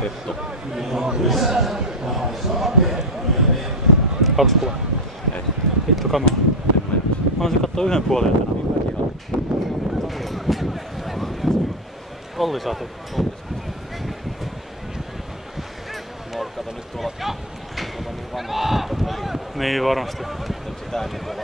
Petto. Kaksi kuvaa. Ei. Vittu kamaa. Mä olisin kattoo yhden puolen tänään. Olli saatu. Kato nyt tuolla niin vanhaa peliä. Niin varmasti. Sitä ennen tuolla.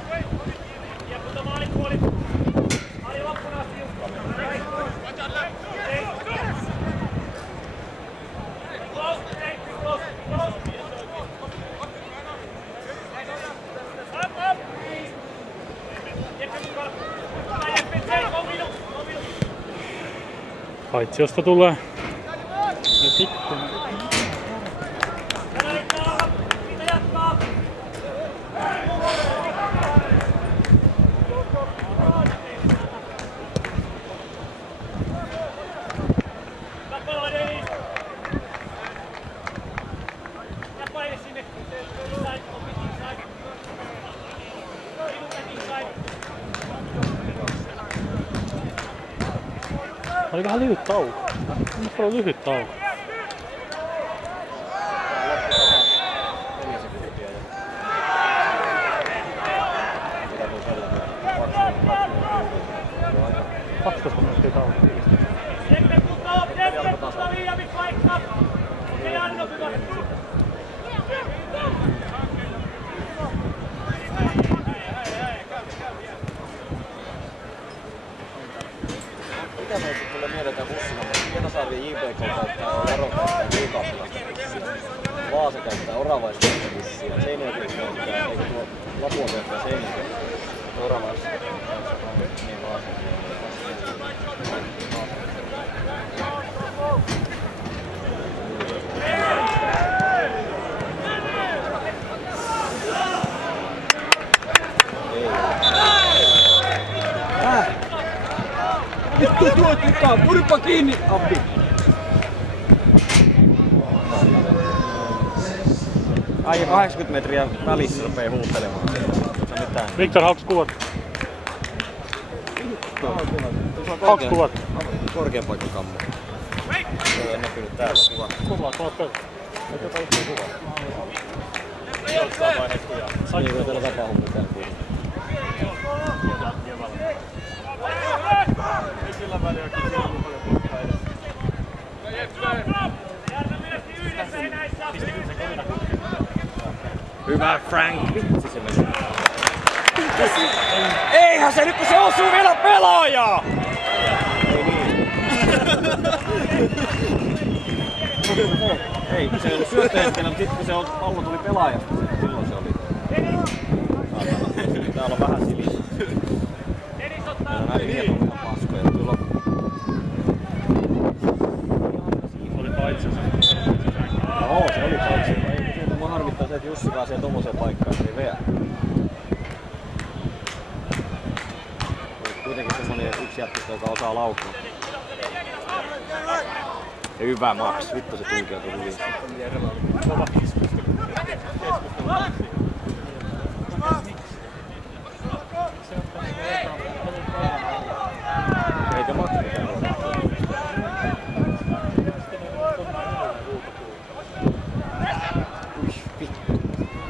Paitsiosta tulee. Ja sitten. Olikohan lyhyt tauko? Minusta oli lyhyt tauko. Kaksitoista minuuttia tauko. Mitä me tulee mieleen tää bussina? Pietasaari JPK käyttää Varokaista Liukapilasta vissiä. Vaasa käyttää Oravaista vissiä. Seinäjoki käyttää, eikö tuo Lapua käyttää Seinäjoki? Oravaista. Niin Vaasa. Vittu tuotikaan, purpa kiinni, Abbi! Ai 80 metriä välissä rupee huuttelemaan. Viktor, hauks kuvat? Hauks kuvat? Korkean paikan kammo. Se on näkynyt täällä kuva. Kuvat pöytä. Eikö tää yhtään kuva? Jossain vaiheessa kujaa. Niin kuin täällä tapahtuu täällä kuva. Sillä väliä kyllä siellä on paljon porukkaa edessä. Hyvä Frank! Vitsi se meni. Eihän se nyt kun se osuu vielä pelaajaa! Ei niin. Ei, se ei ollut syöttöhetkellä, mutta sitten kun se pallo tuli pelaajasta, silloin se oli. Täällä on vähän silistä. Täällä väliä on ihan paskoja. Oli paitsiosta. Joo, se oli paitsiosta. Mua harmittaa se, että Jussi pääsee tommoseen paikkaan, ei veä. Kuitenkin semmonen yksi jätkistä, joka osaa laukua. Hyvä Max, vittu se tunkeutui hyvin. Kova. Eikö Max mitään ole?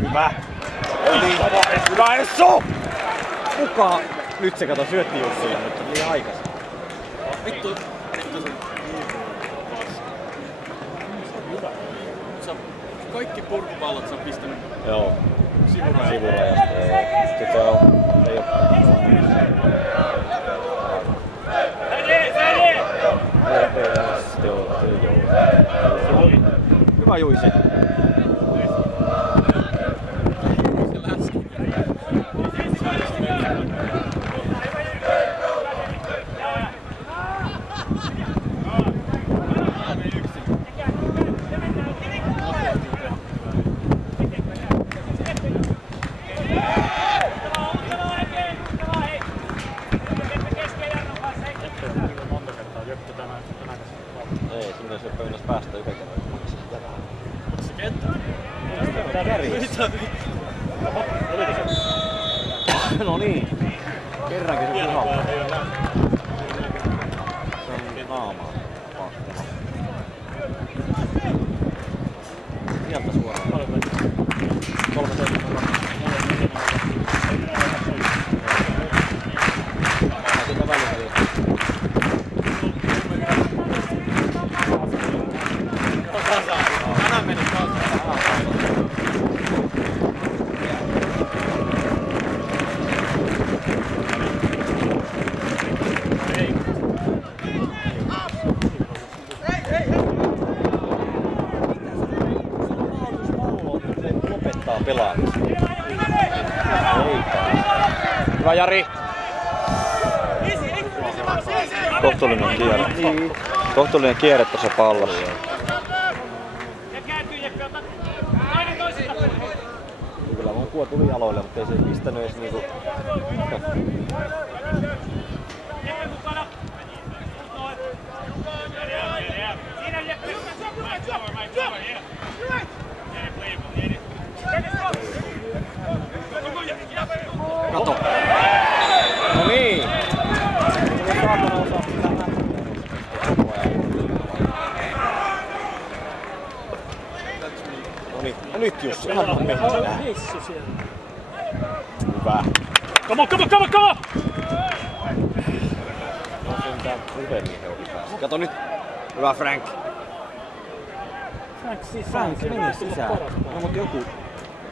Hyvä! Hyvä Essu! Kuka? Nyt se kato syötti Jussille, mutta liian aikaisin. Vittu! Kaikki purkupallot sä oot pistänyt. Joo. Sivurajasta. Sitten se on... Ei oo... Hyvä Juise. Ei, sinne se pöydäs päästä yhden kerran. Onko se kenttä? Tää kärjessä. No niin. Kerrankin se puhaltaa. naamaan. Pahtelo. Sieltä suoraan. 3-7. Sitä väliä. Tänään meni lopettaa pelaamista. Hyvä Jari! Kohtuullinen kierre. Niin. Kohtuullinen kierre tuossa pallossa. Kyllä vaan kuva tuli jaloille, mutta ei se pistänyt edes niinku... Kato. No niin! Noniin, no nyt Jussi, anna mennä. Hyvä. Come on, come on, come on, come on! No sentään rivemmin he oli päässä. Kato nyt. Hyvä Frank. Frank meni sisään. No mut joku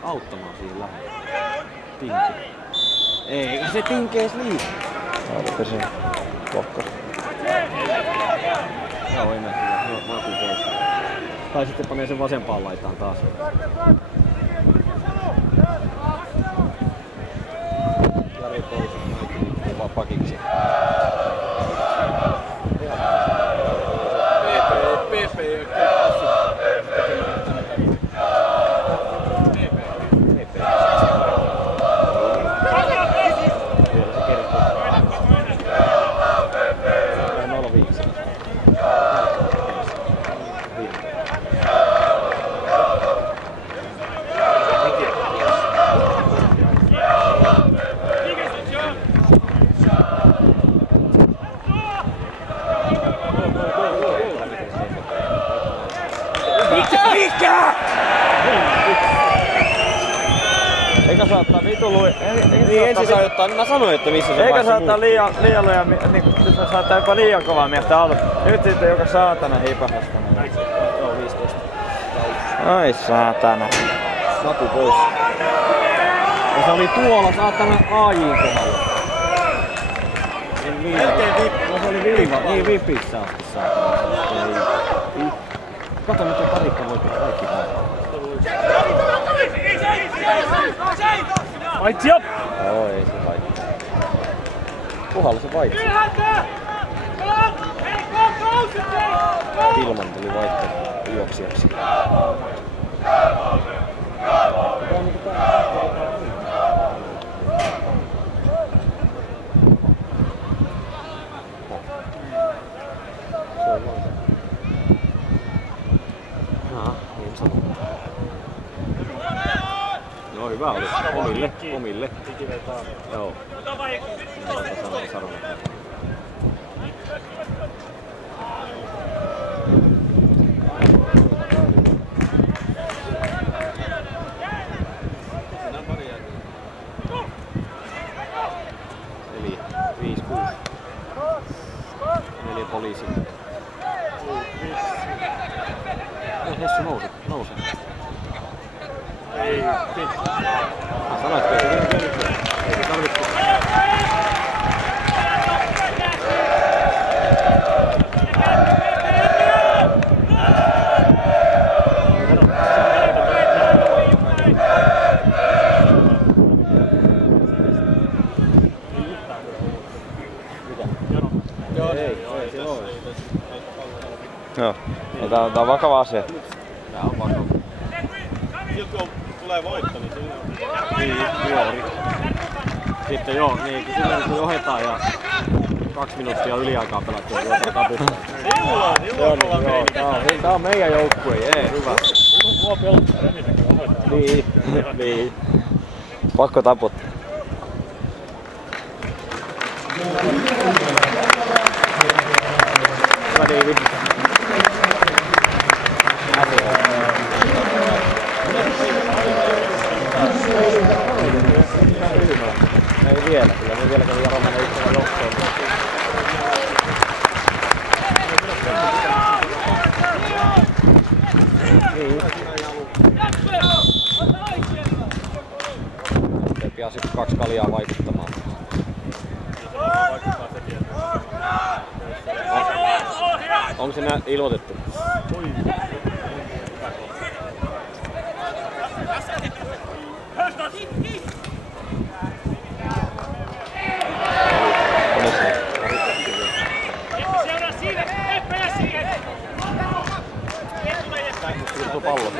auttamaan siihen lähellä. Tinki. Ei se tinki ees liikaa. Oliko se kokko? Joo, ei mene kyllä. Maku pois. Tai sitten panee sen vasempaan laitaan taas. Jari pois. Kova pakiksi. PP ei oo päässyt. Eikä saattaa vitu lui... Niin ensin saa ottaa, mä sanoin, että missä se Eikä saattaa liian luja, niinku nyt saattaa jopa liian kovaa miestä alu. Nyt sitten joka saatana hipahasta. Joo, 15. Ai saatana. Maku pois. Ja se oli tuolla saatana AJ:n kohdalla. Melkein vippi. No se oli viiva. Niin vipissä asti saatana. Ei. Kato miten parikka voittaa kaikki päivät. Fight up! Joo, ei se vaikka. Kuhalla se vaikka. Ilman tuli vaikka juoksijaksi. Se on vaan. Niin sanoo. No hyvä oli. Omille. Joo. Eli 5-6. 4 poliisia. Hessu nousi. Ei, Sanoit, että ei tarvitse. Ei se ole. Joo. Tää on vakava asia. Tää on vakava. Silti kun tulee voitto, niin siinä on. Niin, juuri. Sitten joo, niin silloin kun johdetaan ja 2 minuuttia yliaikaa pelattu, niin juotaan kapista. Silloin kova meininki. Tää on meidän joukkue, hyvä. mua pelottaa eniten, kun hoitaa. Niin. Pakko taputtaa. David. Ei vielä, kyllä me vielä kävi Jaromainen ykkönen johtoon. Niin. Sitten pian 2 kaljaa vaikuttamaan. Onko se ilmoitettu? Pallo,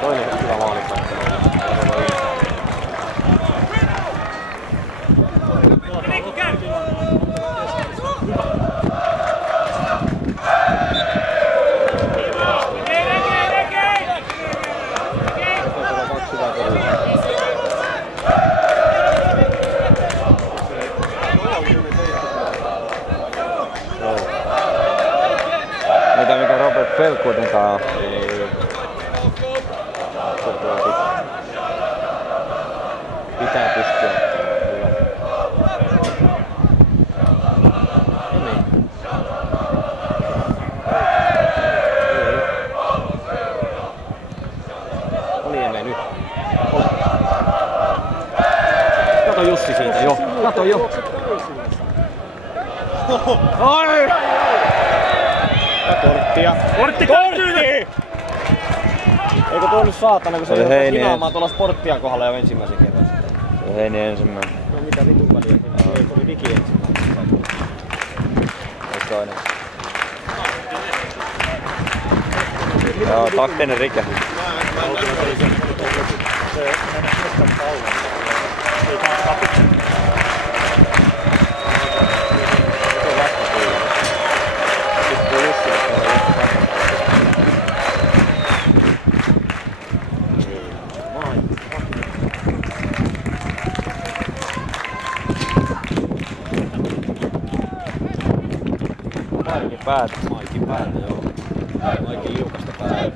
toinen hyvä maalipaikka. Mitä mikä Robert Pelkkuuden kanssa on? Pitää pystyä. Oli nyt. Kato Jussi siitä jo. Kato jo. Oi! Korttia. Kortti käyntiin! Eikö tuo nyt saatana, kun se oli joutuu hinaamaan tuolla sporttia kohdalla jo ensimmäisen kerran. Se on Heini ensimmäinen. No mitä vitun väliä? Ei tuli Viki ensimmäinen. Ei toinen. Joo, taktinen rike. Se mennä kesken pallon. Ei tää kapitse. Maikin päätä. Maikin päätä, joo. Maikin liukasta päätä.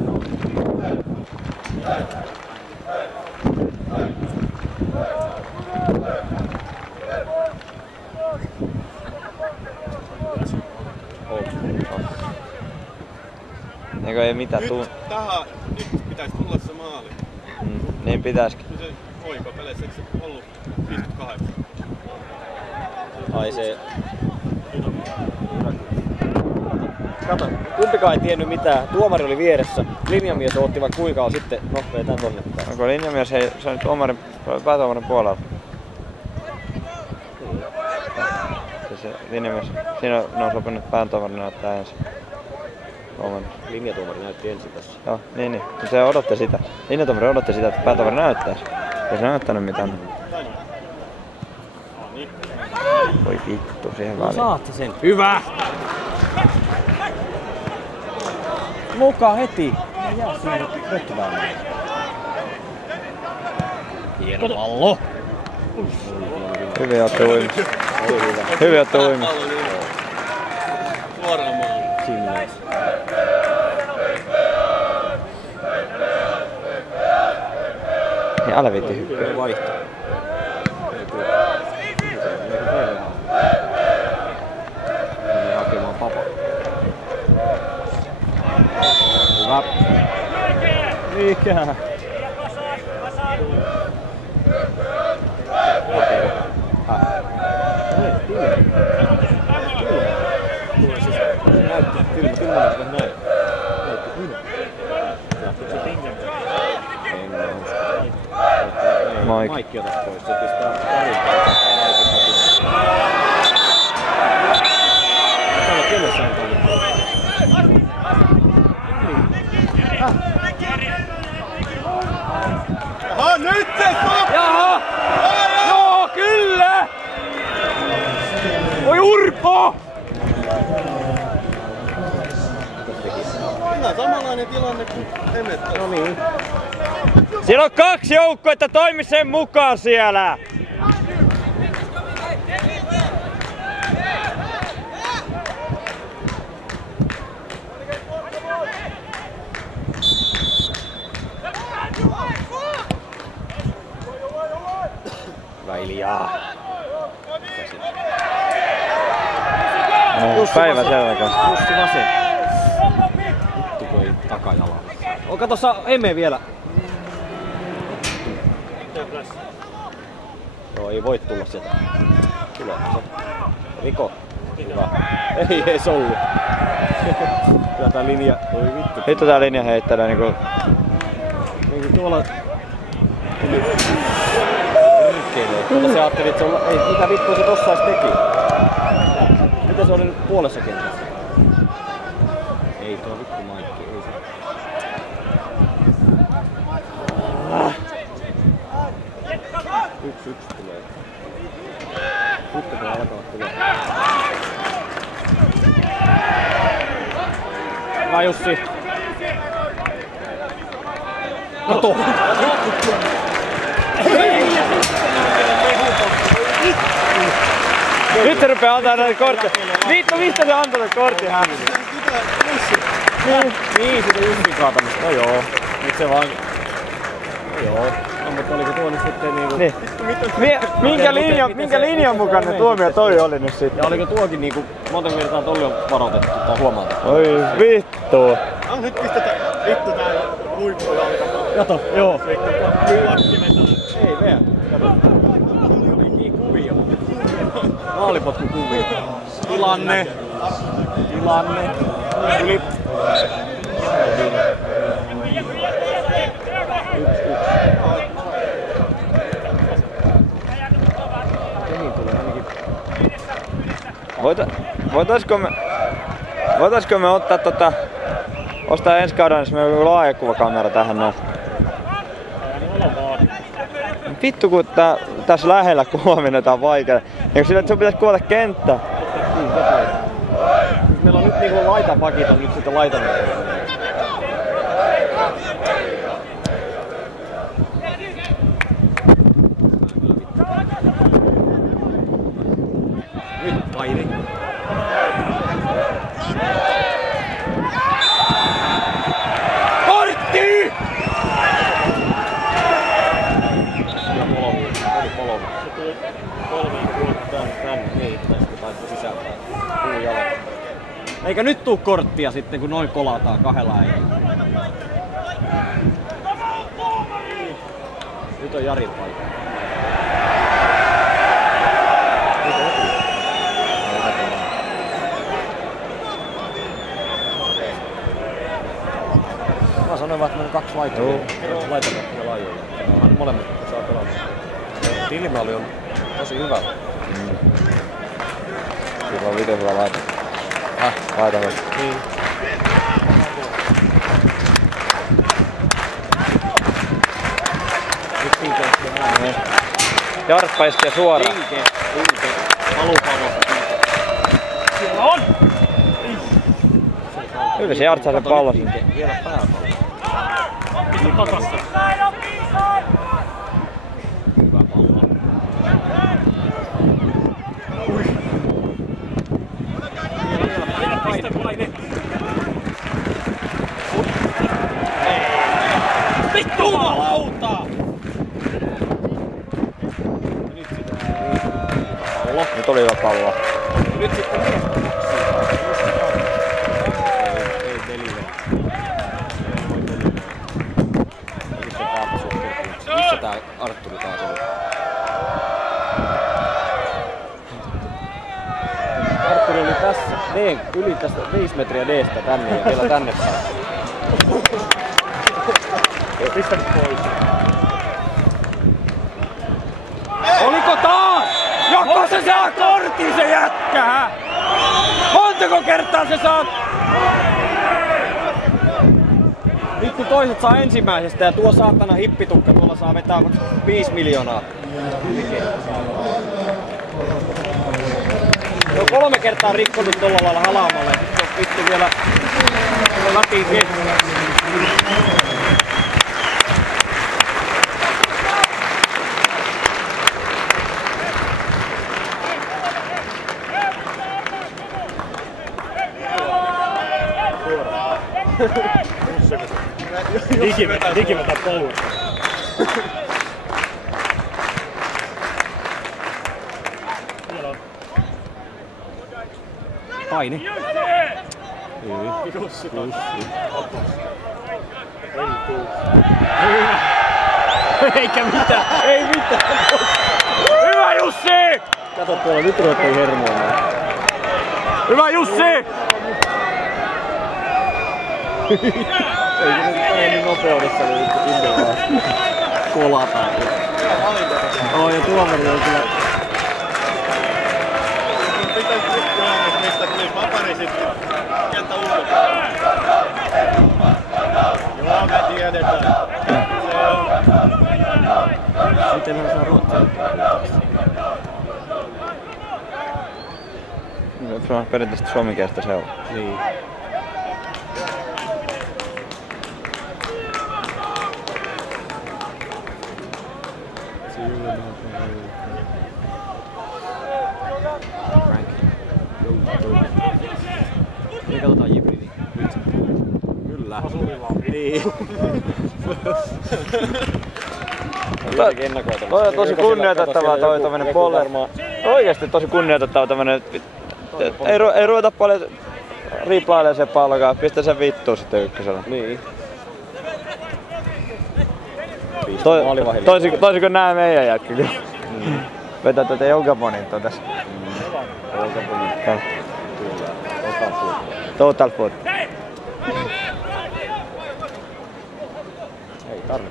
Eikö ei mitään tuu? Nyt pitäisi tulla se maali. Niin pitäisikin. Se oikopeleissä, eikö se ollut 58? Ai se... Kato, kumpikaan ei tiennyt mitään. Tuomari oli vieressä. Linjamies otti vaikka kuinka sitten. No, vetään tonne. Onko linjamies, se on nyt päätuomarin puolella? Se linjamies, siinä ne on sopinut päätuomarin näyttää ensin. Linjatuomari näytti ensin tässä. Joo, niin. Se odotti sitä. Linjatuomari odotti sitä, että päätuomari näyttäisi. Ei se näyttänyt mitään. Voi vittu, siihen väliin. Saatte sen. Hyvä! Mukaan heti! Jää sinne röttyvään. Hieno pallo! Hyvin otti uimista. Hyvin otti uimista. Suoraan maaliin. Sinne. Niin älä viitti hyppyä. Vaihto. Meni hakemaan papa. Hyvä. Mikä? Maikki ota pois, se pistää parin päivän. Täällä kenessä on paljon. Jaha, nyt se saa! Jaha! Joo, kyllä! Oi Urpo! Vähän samanlainen tilanne kuin Emmet. No niin. Siellä on 2 joukkuetta, toimi sen mukaan siellä! Väiliaa. No, päivä selväkäs. Jussi vasen. Vittu kun ei takajalalla. On katossa Emme vielä. Joo, ei voi tulla sieltä. Tulee se. Riko. Hyvä. Ei se ollut. Kyllä tää linja. Oi vittu. Hitto tää linja heittelee niinku... Niinku tuolla... Mutta se ajatteli, että se on... Ei, mitä vittua se tossa edes teki? Mitä se oli nyt puolessa kentässä? Ei tuo vittu Maikki, ei se. Yksi tulee. Nyt kun alkavat tulee. Hyvä Jussi. Kato! Nyt se rupee antaa näitä kortteja. Vittu, mistä se antoi näitä korttia hänen? Niin, sitä Jussin kaatamista. No joo. Nyt se vaan... No joo. No, mutta oliko tuo nyt sitten niinku... Niin. Minkä linjan mukainen tuomio toi oli nyt sitten? Ja oliko tuokin niinku... Monta kertaa tolli on varoitettu tai huomautettu? Oi vittu. Nyt pistetään vittu tää huippujalka. Kato, joo. Ei Ei Kato. Kuvio. Maalipotku kuvio. Tilanne. Yli. Voitaisko me ottaa ostaa ensi kaudella, jos meillä on joku laajakuvakamera tähän näin? Vittu kun tässä lähellä kuvaaminen on vaikea. Eikö sillä, että sun pitäisi kuvata kenttää? Meillä on nyt niinku laitapakit on nyt sitten laitanut. Nyt paini. Kortti! Eikä nyt tuu korttia sitten, kun noin kolataan kahdella äijällä. Nyt on Jarin paikka. Mä sanoin vaan, että meillä on 2 laitavia. Laitavia ja laajoja. Onhan molemmat saa pelata. Tillimaali on tosi hyvä. Sillä on video hyvä laita. Laita hyvä. Niin. Nyt Pinke. Jarppa iskee suoraan. Pinke. Palupallo. Siellä on! Hyvin se Jart saa sen pallon. Vielä pääpallo. Takassa. Hyvä pallo. Vittu lauta! Nyt oli hyvä pallo. Nyt sitten ei delivery. Missä tää Artturi taas oli? Artturi oli tässä yli tästä 5 metriä D:stä tänne ja vielä tänne päin. Pistä pois. Oliko taas? Joko se saa kortin se jätkä? Montako kertaa se saa? Vittu toiset saa ensimmäisestä ja tuo saatana hippitukka tuolla saa vetää 5 miljoonaa. Ne on 3 kertaa rikkonut tolla lailla halaamalle. Sitten on vittu vielä Latiin kesken. Digivetä power. Paini. Jussi. Eikä mitään. Ei mitään. Hyvä Jussi! Kato tuolla, nyt ruvettiin hermoimaan. Hyvä Jussi! Ei se nyt mene niin nopeudessa, niin nyt vaan kolataan. Oo, ja tuomari on kyllä... Pitäis nyt tuomari, mistä tuli paperi sitten kenttä ulkopuolella. Joo, me tiedetään. Se on. Miten hän saa Ruotsia? Se on perinteisesti suomenkielistä seuraa. Niin. Me katsotaan Jibridi. Kyllä. Niin. Toi on tosi kunnioitettavaa toi tämmönen poller. Oikeesti tosi kunnioitettava tämmönen. Ei ruveta paljon riplailemaan sen pallokaan, pistä sen vittuun sitten ykkösellä. Niin. Toisiko nää meidän jätkä? Vetää tätä Jogabonin tässä. Total foot. Ei tarvi.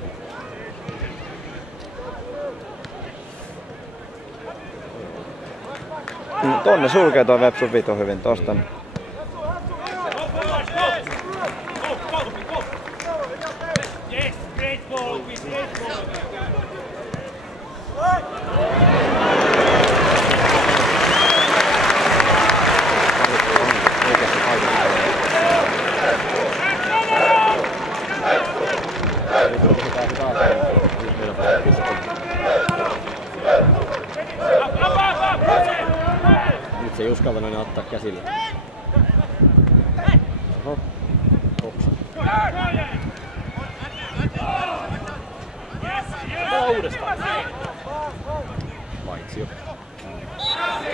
Tonne sulkee tuo Vepsu vitu hyvin tosta. Nyt se ei uskalla enää ottaa käsille. Oho. Hopsa. Uudestaan. Vaitsi jo.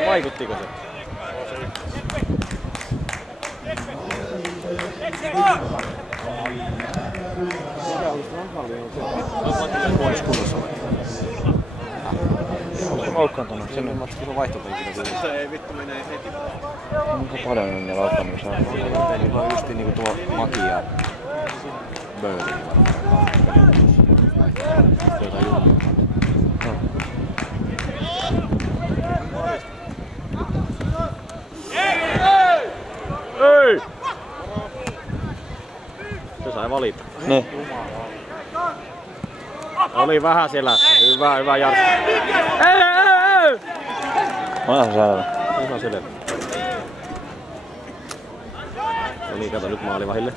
Vaikuttiko se? Huonossa kunnossa vai? Onko se loukkaantunut? Se on vaihtopenkillä tuli. Se ei vittu menee heti. Onko se paljon niin loukkaantunut? Niillä on justi niinku tuo Maki ja Bööri varmaan. Jotain julmia. Ei! Se sai valita. Niin. Oli vähän siellä. Hyvä Jarkko. Ei! Onhan selvä. Ihan selvä. No niin, kato nyt maalivahille.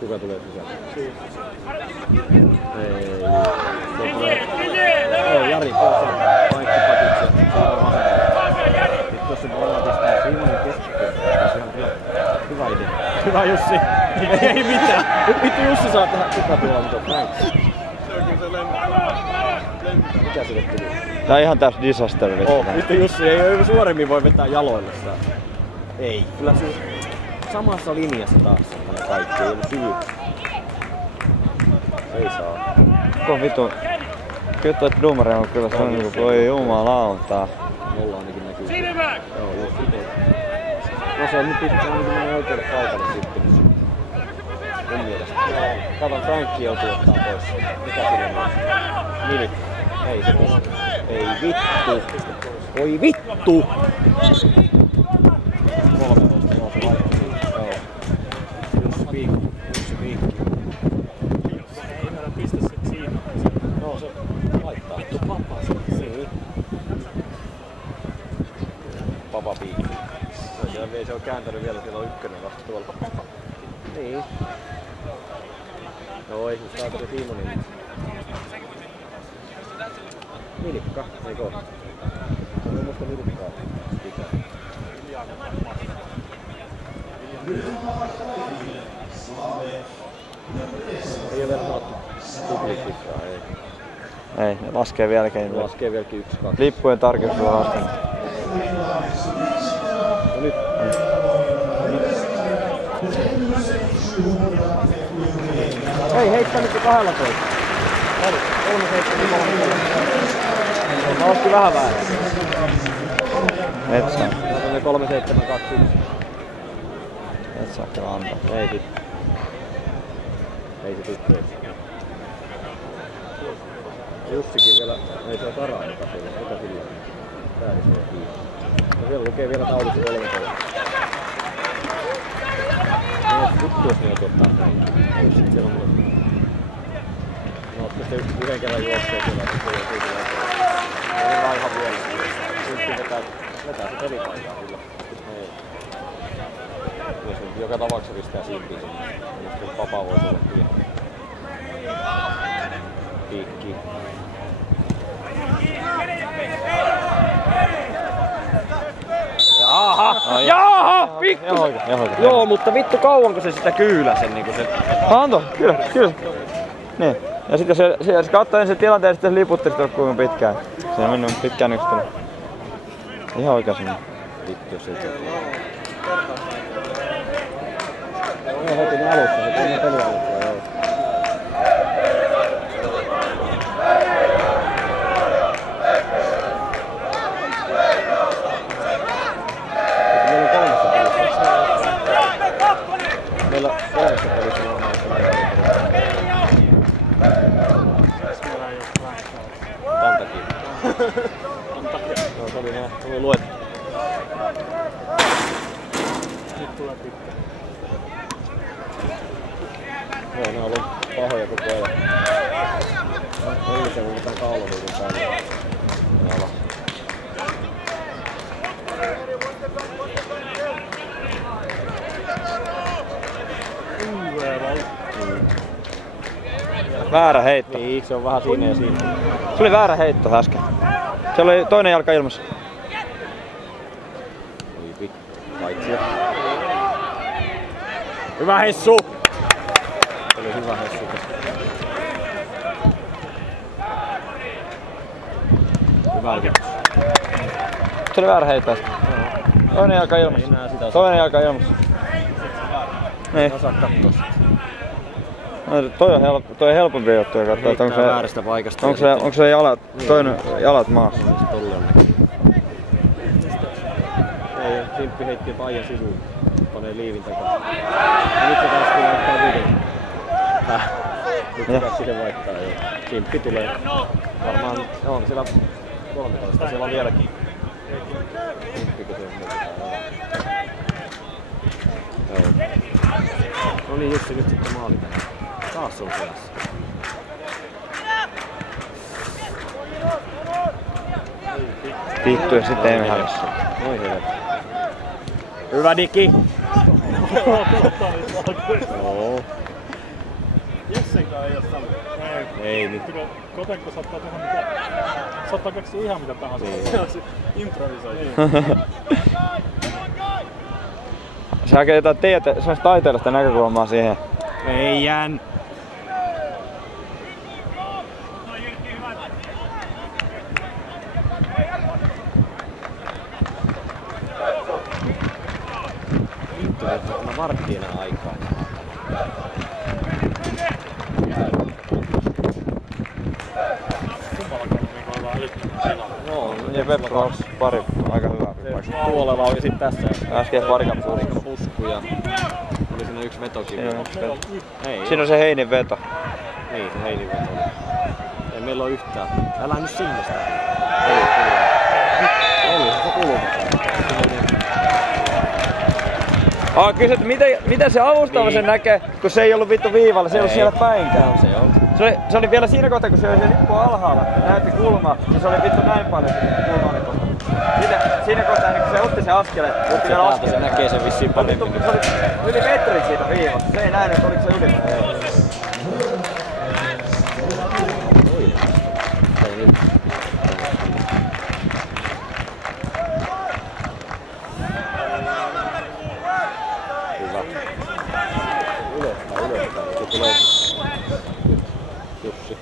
Kuka tulee sisään? Ei. Jari pois. Kaikki pakit. Nyt jos se voi pistää Simonin keskikköön. Hyvä idea. Hyvä Jussi. Ei mitään. Vittu Jussi saa tehdä. Kuka tuolla on Frank? Se on kyllä se lempi. Mikä sille tuli? Tää on ihan täys disaster vittu. Vittu Jussi ei suoremmin voi vetää jaloille sitä. Ei. Kyllä se samassa linjassa taas ne kaikki. Ei ole syy. Ei saa. Ko vittu. Kyllä tuo duumari on kyllä sellainen niinku voi jumalauta. Mulla ainakin näkyy. Joo, just itse. No se on nyt pitää menee oikealle paikalle sitten. Mun mielestä. Katon Frankki joutuu ottaa pois. Mikä siinä on? Milit. Ei se pois. Ei vittu. Oi vittu! 13, joo se laittoi. Joo. Jussi piikki. Ei meillä pistä sit siinä. No se laittaa. Vittu vapaa se. Niin. Papa piikki. Se on on kääntänyt vielä, siellä on ykkönen vasta tuolla. Niin. No ei, kun saatava Timonin. Milikka, eikö? Se on musta Milikkaa pitää. Ei ole vielä saattu publikkikaan, ei. Ei, ne laskee vieläkin. Laskee vieläkin 1-2. Lippujen tarkistus on laskenut. No nyt. Ei heittänyt 12. 3-7-3. Mä laskin vähän väärin. Et saa. Mä oon 3-7-2-1. Et saa kyllä antaa. Ei sit. Ei se tykkää. Jussikin vielä, ei se ole taraa joka sillä. Mitä sillä on? Väärin se on kiinni. No siellä lukee vielä taulussa 13. No vittu jos ne joutuu ottaa näin. Ei sit siellä on. No ootte sitten yhden kerran juoksee siellä, että se joutuu kyllä. No niin raiha vielä. Sitten vetää se pelipaikaa kyllä. Ei. Jos nyt joka tapauksessa pistää simpiin sinne. Sitten Papa voi tulla kyllä. Piikki. Jaha! Jaha! Pikku! Joo, mutta vittu kauanko se sitä kyyläsen niinku se... Anto, kyllä. Niin. Ja sit jos se katsoo ensin tilanteen, sitten liputti sitä kuinka pitkään. Se on mennyt pitkään yksitellen. Ihan oikeasti. Vittu jos ei se tule. No heti ne alussa, se tuli pelialussa, joo. Meillä on kolmessa pelissä normaalisti näin. Tän takia. No se oli luettu. Nyt tulee pitkä. Joo, ne on ollut pahoja koko ajan. Ei se mitään kaulahuudun päälle. Ala. Väärä heitto. Niin, se on vähän siinä ja siinä. Se oli väärä heitto äsken. Se oli toinen jalka ilmassa. Oi vittu. Paitsi. Hyvä Hessu! Se oli hyvä Hessu. Hyvä vittu. Se oli väärä heitto äsken. Toinen jalka ilmassa. Ei näe sitä. Toinen jalka ilmassa. Niin. Osaa kattoo sitä. No, toi on helpompi juttu ja katsoa, että onko se väärästä paikasta. onko se jalat, toinen jalat maassa. On se tolleen näkyy. Ei, Simppi heitti paijan sisuun. Panee liivin takaa. Ja nyt se taas tulee laittaa viiden. Nyt se taas siihen vaihtaa jo. Simppi tulee. Varmaan on siellä 13. Siellä on vieläkin. Simppikö se on muuta. Joo. No niin Jussi, nyt sitten maali tähän. Taas on seassa. Vittu ja sitten ei hävissä. Noi helvetti. Hyvä Diki! Joo. Jessenkään ei oo sama. Ei niin. Kotenko saattaa tehdä mitä... Saattaa keksiä ihan mitä tahansa. Niin. Se improvisointi. Se hakee jotain semmoista taiteellista näkökulmaa siihen. Meijän! Vittu, että mä varttiin enää aikaa. Joo, Ja Webro on pari aika hyvä. tuolella oli sit tässä. Äsken parikan Pusku ja oli siinä yksi vetokin. Ei. Siinä on se Heinin veto. Niin, se Heinin veto oli. Ei meillä oo yhtään. Älä nyt sinne sitä. Oli se kulma. Kysyt, miten se avustava sen näkee, kun se ei ollut vittu viivalla, se ei ollut siellä päinkään. Se oli vielä siinä kohtaa, kun se oli se lippu alhaalla, näytti kulmaa, niin se oli vittu näin paljon kulmaa lippu. Siinä kohtaa, kun se otti se askeleen, Se näkee sen vissiin paremmin. Se oli yli metrin siitä viivasta, se ei nähnyt, että oliko se yli. Jussi.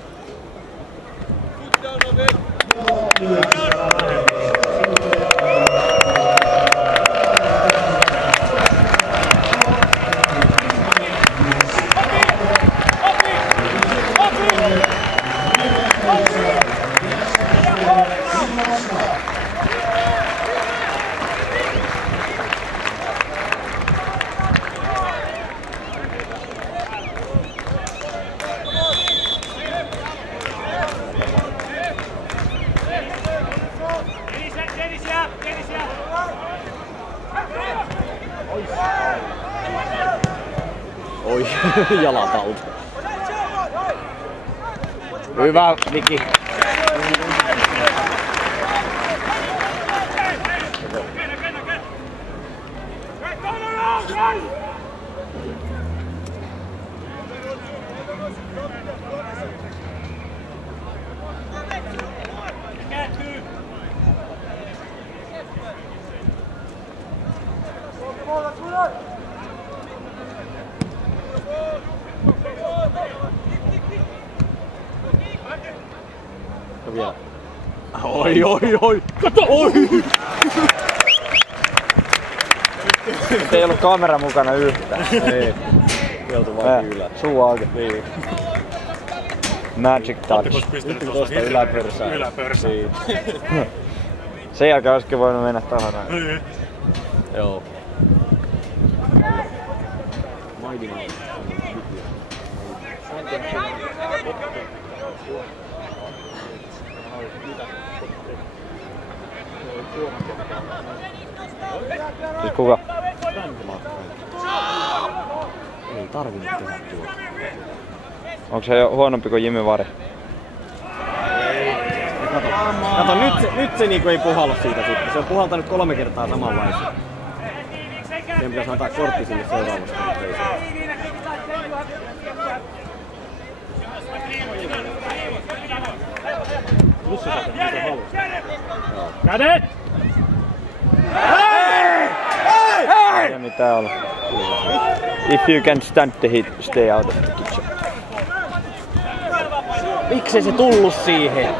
Oi, jalat alta. Hyvä, Miki. Vielä. Oi! Kato! Oi! Ei ollut kamera mukana yhtään. Ei. Joutu vaan kylään. Suu auki. Niin. Magic touch. Nyt kun tosta yläpörsää. Niin. Sen jälkeen olisikin voinut mennä tohon näin. Joo. Mighty Mouse. Siis kuka? Ei tarvinnut tehdä tuota. Onko se jo huonompi kuin Jimmy Vari? Kato nyt se niinku ei puhallu siitä sitten. Se on puhaltanut 3 kertaa samanlaisen. Meidän pitäisi antaa kortti sille seuraavasta. Kädet! Ei mitään olla. If you can stand the heat, stay out of the kitchen. Miksei se tullut siihen?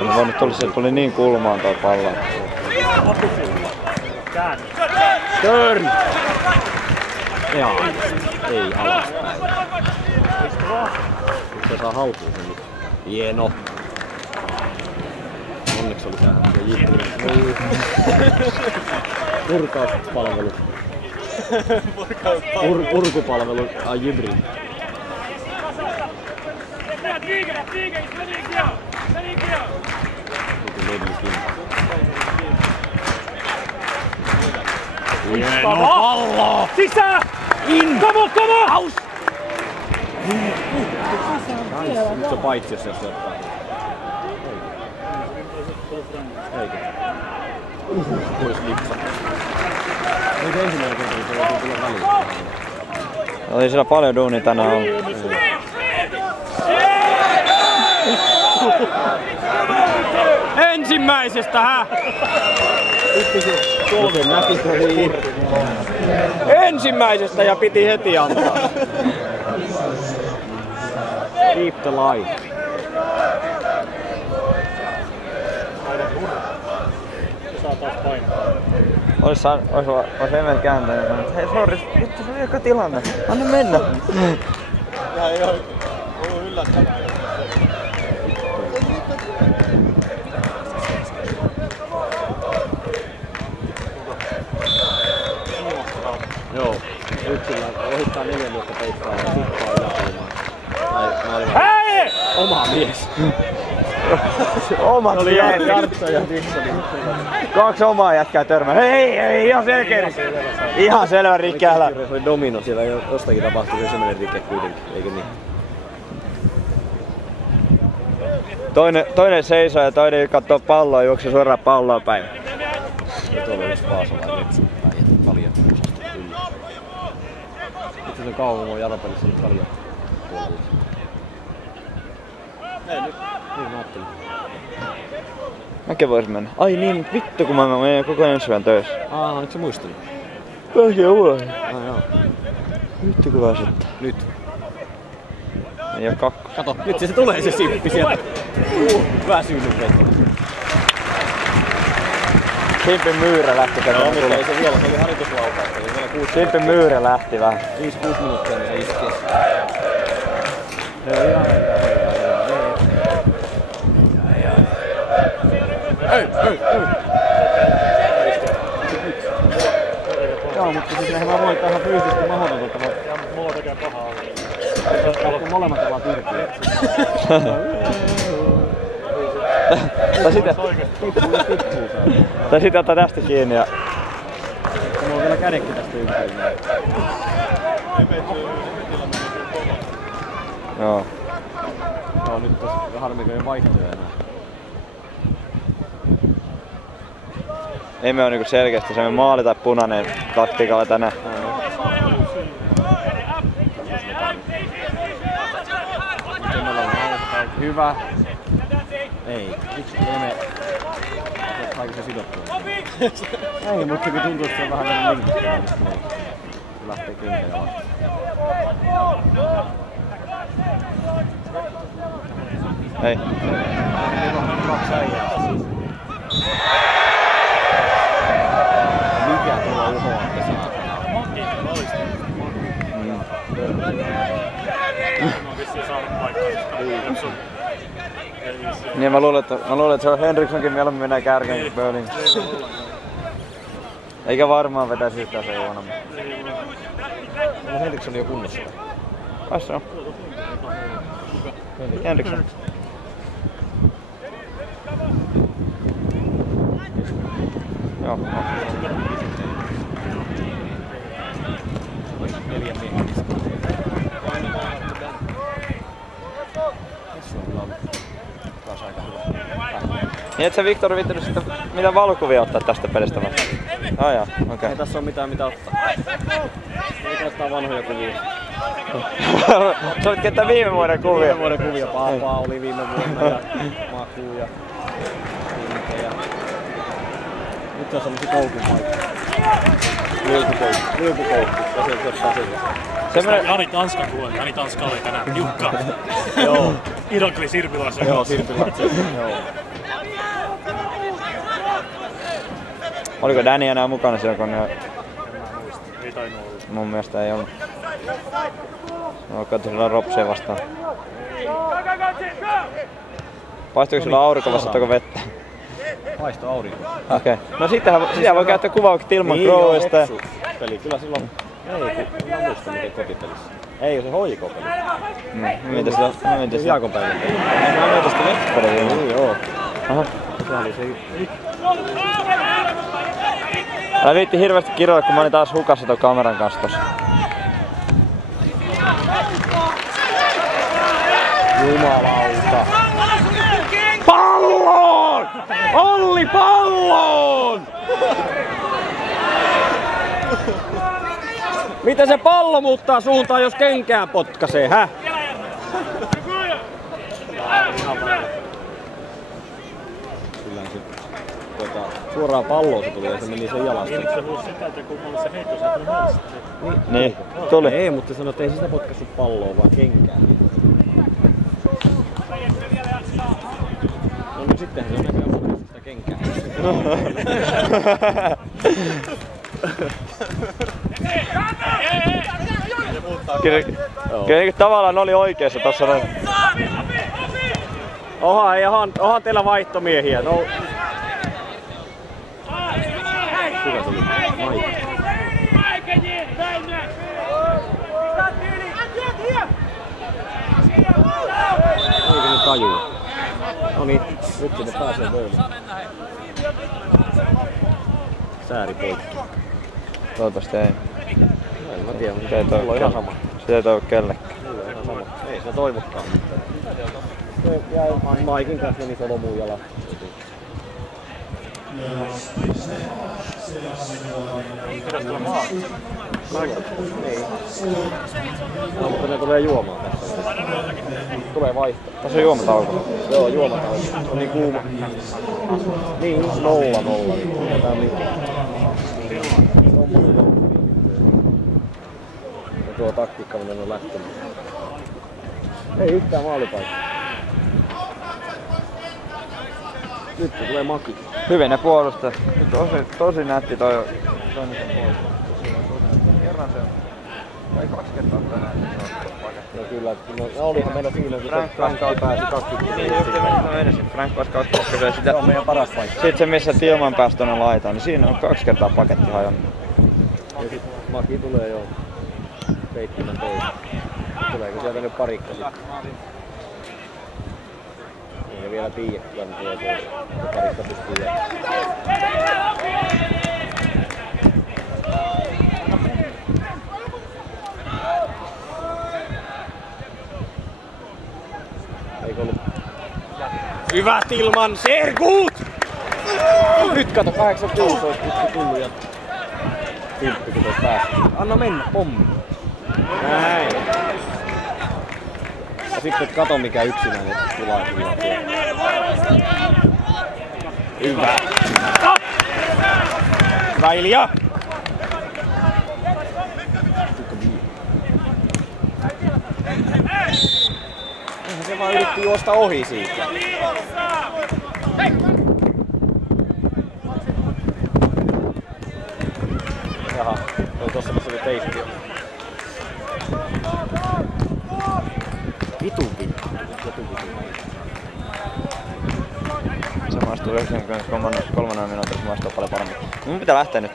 Ei voinut tulla, se tuli niin kulmaan toi pallo. Turn! Jaa, ei alaspäin. Nyt se saa haltuun sen nyt. Hieno. Onneksi oli tää purkauspalvelu. Purkupalvelu Jybri. Hieno pallo! Sisään! In! Come on! Aus! Nyt se paitsi jos se ottaa. Eikö? Pois lipsa. Nyt ensimmäinen kerta, kun se joutuu tulla väliin. Oli siellä paljon duunia tänään ollut. Ensimmäisestä, hä? Kolmen näkistä oli irti. Ensimmäisestä ja piti heti antaa. Keep the light. Ois Emel kääntänyt ja sanonut, hei sorry, vittu se oli joka tilanne. Anna mennä. Ja ei oo ollut yllättävää. Joo. Yksillä ohittaa 4 miestä peittaa ja tippaa yläkulmaan. Tai maailman Hei! oma mies. Omat Oli miehet. Jartsa ja Dixoni. 2 omaa jätkää törmää. Hei, ihan selkeä. Ihan selvä rikkeellä. Se oli domino, siellä jostakin tapahtui semmoinen rike kuitenkin, eikö niin? Toinen seisoo ja toinen katsoo palloa ja juoksee suoraan palloa päin. Ja tuolla on yksi Vaasalainen Lepsun päin ja kalja osasta yllä. Itse asiassa Kauhavon Jarapelissä oli kalja puolella. Ei nyt. Niin mä ajattelin. Mäkin vois mennä. Ai niin, mut vittu kun mä menen koko ajan ensi yön töissä. Eikö sä muistanut? Pääsiä ulos. Joo. Vittu kun väsyttää. Nyt. Ei oo kakko. Kato, nyt se tulee se sippi sieltä. Väsynyt veto. Simpin myyrä lähti No, käteen. mutta ei se vielä, se oli harjoituslaukaus. Eli vielä 6 Simpin myyrä lähti vähän. 5-6 minuuttia, niin se iski. Joo, mutta siis eihän mä voi tähän fyysisesti mahdotonta, että voi. Ja mulla tekee pahaa olla. Kun molemmat ovat irti. Tai sit ottaa tästä kiinni ja... Mulla on vielä kädekki tästä ympäri. Joo. Joo, nyt tossa harmi, kun ei vaihtoja enää. Ei me oo niinku selkeästi se maali tai punainen taktiikalla tänään. Hyvä. Ei. Miksi me... Saiko se sidottua? Ei, mutta kun tuntuu, että se on vähän mennyt linkkiä. Se lähtee kenkällä vastaan. Ei. Mikä tuolla uhoa, että saa? Niin mä luulen, että se on Henrikssonkin mieluummin menee kärkeen kuin Böling. Eikä varmaan vetäisi yhtään se huonommin. Onko Henriksson jo kunnossa? Kai se on. Henriksson. Joo. 4 miehiä. Niin et sä Viktor viittynyt sitten mitä valokuvia ottaa tästä pelistä vai? Jaa, okei. Ei tässä oo mitään mitä ottaa. Ei ottaa vanhoja kuvia. Sä olit ketään viime vuoden kuvia. Viime vuoden kuvia. Paapaa oli viime vuonna ja Maku ja Vinke ja... Nyt on semmosia koukun paikka. Liukukoukku. Ja sieltä ottaa sille. Semmonen... Jani Tanskan kuva. Jani Tanska oli tänään Jukka. Joo. Idokli Sirpilaisen. Joo, Sirpilaisen. Joo. Oliko Danny enää mukana siellä kun ne... Ei tainnut olla. Mun mielestä ei ollut. No katso sillä Ropseen vastaan. Paistuiko sillä aurinko vai sattaako vettä? Paisto aurinko. Okei. No sitä voi käyttää kuvaukset ilman Crowista. Niin peli. Kyllä silloin... Ei, mä muista miten kotipelissä. Ei, se hoikopeli. Mitä sitä? Jaakon päivän peli. Mä mietin sitä Vesperiä. Niin joo. Aha. Se oli se... Älä viitti hirveästi kirjoilla, kun mä olin taas hukassa ton kameran kanssa tossa. Jumalauta. Palloon! Olli palloon! Miten se pallo muuttaa suuntaan, jos kenkään potkaisee, hä? Kyllä se suoraan palloon se tuli ja se meni sen jalasta. Eikö se voisi sitä, että kun mulla se heitto saattanut maalista? Niin, tuli. Ei, mutta sanoi, että ei sitä potkaisu palloa, vaan kenkään. No niin sittenhän se on näköjään potkaisu sitä kenkään. Kyllä tavallaan oli oikeassa tossa noin. Onhan teillä vaihtomiehiä. No. Kuka se oli? Maikki. Eikä se tajua. No niin, nyt sinne pääsee pöyliin. Sääri poikki. Toivottavasti ei. En mä tiedä, mutta Se ei mulla on ihan sama. Se ei toivo kellekään. Mulla on ihan sama. Ei se toivokaan mitään. Se jäi Maikin kanssa meni solomuun jalan. Niin. No, mutta ne tulee juomaan tässä. Tulee vaihtaa. Tässä on juomatauko. Joo, juomatauko. On niin kuuma. Niin, 0-0. Tää on niin. Ja tuo taktiikka, miten on lähtenyt. Ei yhtään maalipaikkaa. Nyt se tulee Maki. Hyvin ne puolustaa. Tosi nätti toi on pois. Kerran se on. Ei 2 kertaa tänään. No kyllä, no olihan meillä siinä, kun Frank pääsi 20. Niin, just menisin. Frank pääsi 20. Se on meidän paras paikka. Sitten se missä Tilman pääsi tonne laitaan, niin siinä on 2 kertaa paketti hajonnut. Ja sit Maki tulee jo 17. Tuleeko sieltä nyt parikka sitten? Ei vielä tiedä, kyllä ne tulee pois. Se parikka pystyy jäämään. Eikö ollut? Hyvä Tilman, sehr gut! Nyt kato, 86 olisi tullut ja 10 kun olisi päässyt. Anna mennä, pommi. Näin. Ja sitten kato mikä yksinäinen tilaa kyllä. Hyvä! Railja! Eihän se vaan yritti juosta ohi siitä. Jaha, toi tossa missä oli teippi. Vitu. Se maistuu 93 minuutissa, se maistuu paljon paremmin. Mun pitää lähteä nyt.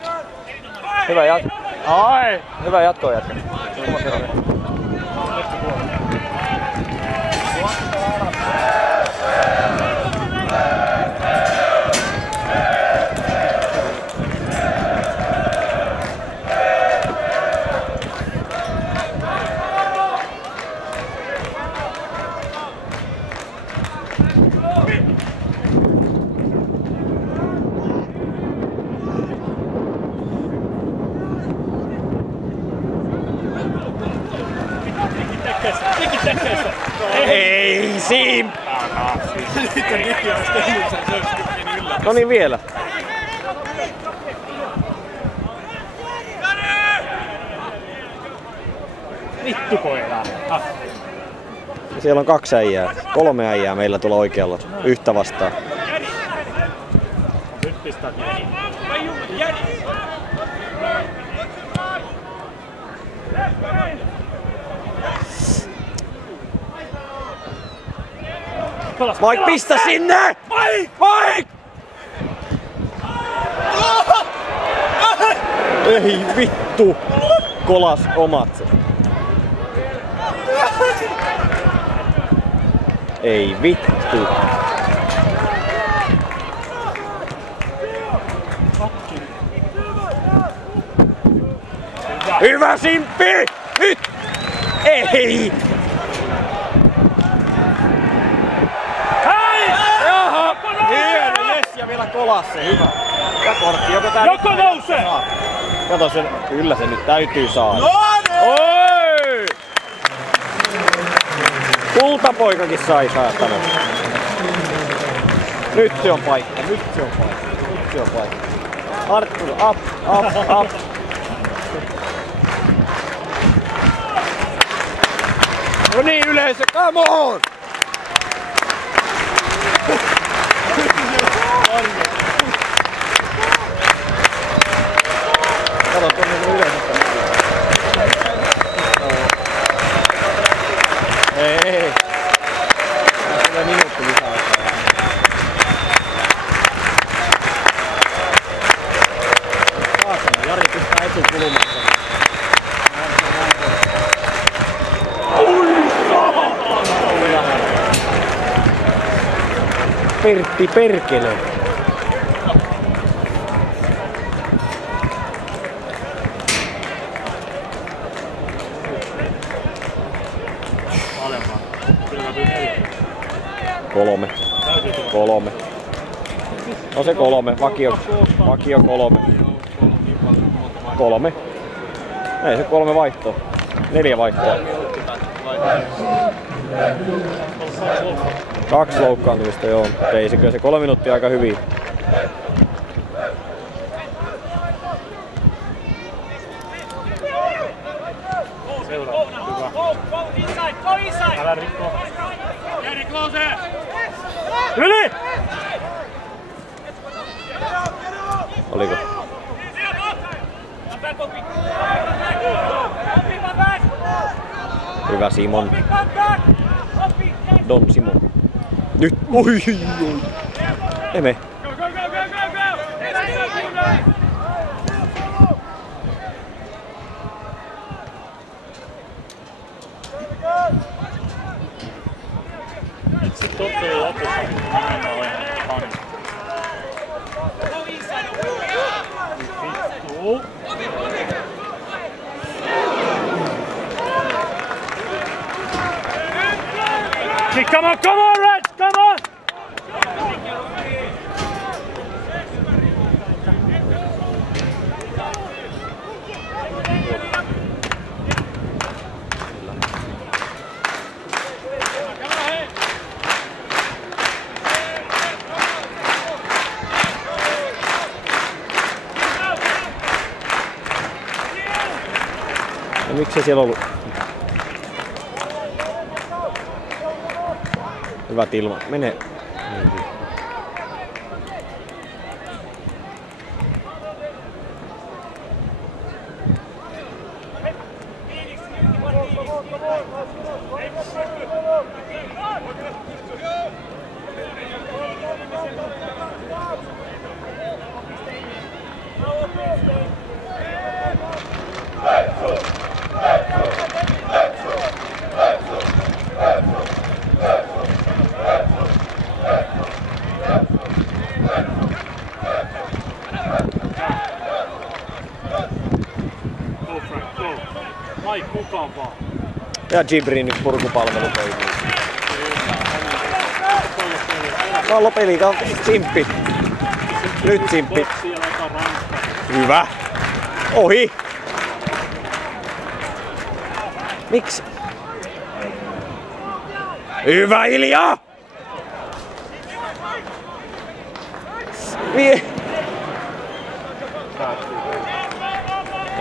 Hyvä jatko. Ai! Hyvä jatkoa jätkä. Ei siinä! No niin vielä. Vittu koiraan. Siellä on 2 äijää. 3 äijää meillä tuolla oikealla. Yhtä vastaan. Nyt pistää. Mike, pistä sinne! Mike! Ei vittu! Kolas omat. Ei vittu. Hyvä Simppi! Nyt! Ei! Hei! Jaha! Hieno, jes, ja vielä kolas se, hyvä. Ja kortti, joko tää Joko nousee! Kato sen, kyllä se nyt täytyy saada. Oi! Kultapoikakin sai saatana. Nyt se on paikka, nyt se on paikka, nyt se on paikka. Artturi, up, up, up. No niin yleisö, come on! Kato tuonne yleisöstä. Ei. Tulee minuutti lisää. Saatana, Jari pistää etukulmassa. Ui, saatana! Pertti perkele. Alempaa. Kyllä täytyy 4. 3. Täytyy tulla. 3. No se 3. Vakio 3. 3. Ei se 3 vaihtoa. 4 vaihtoa. 2 loukkaantumista joo. Ei se kyllä se 3 minuuttia aika hyvin. Seuraa. Hyvä. Älä rikko. Yli! Oliko? Hyvä Simon. Don Simon. Nyt! Oi! Eme. Sitten ottelun lopussa mennään ihan panin. Vittu! Come on, Reds, come on! Ja miksi siellä ollut? Hyvät ilmat. Mene. Ai kukaan vaan. Ja Gibrin purkupalvelu pöytiin. Pallopeli, simppi. Nyt simppi. Hyvä. Ohi. Miksi? Hyvä Ilja!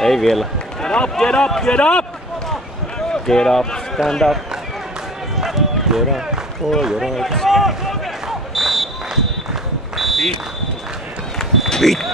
Ei vielä. Get up, get up, get up! Get up, stand up. Get up for your rights. Vittu!